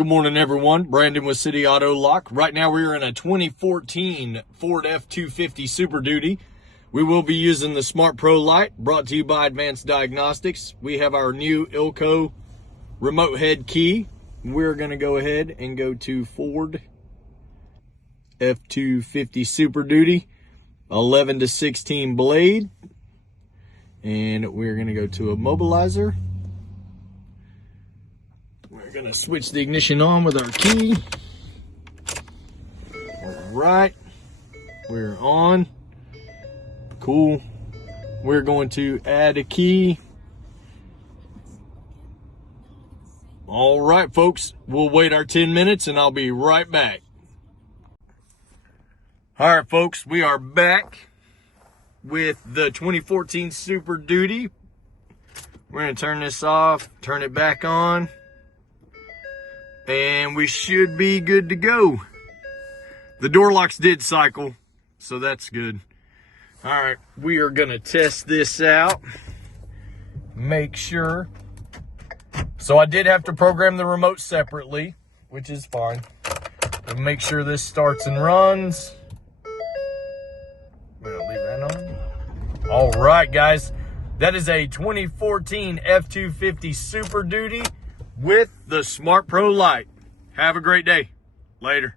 Good morning, everyone. Brandon with City Auto Lock. Right now we are in a 2014 Ford F-250 Super Duty. We will be using the Smart Pro Lite, brought to you by Advanced Diagnostics. We have our new Ilco remote head key. We're going to go ahead and go to Ford F-250 Super Duty, 11 to 16 blade. And we're going to go to immobilizer. We're going to switch the ignition on with our key. All right, we're on. Cool. We're going to add a key. All right, folks, we'll wait our 10 minutes and I'll be right back. All right, folks, we are back with the 2014 Super Duty. We're going to turn this off, turn it back on, and we should be good to go. The door locks did cycle, so that's good. All right, we are going to test this out, make sure. So I did have to program the remote separately, which is fine. But make sure this starts and runs. We're going to leave that on. All right, guys. That is a 2014 F-250 Super Duty with the Smart Pro Lite. Have a great day. Later.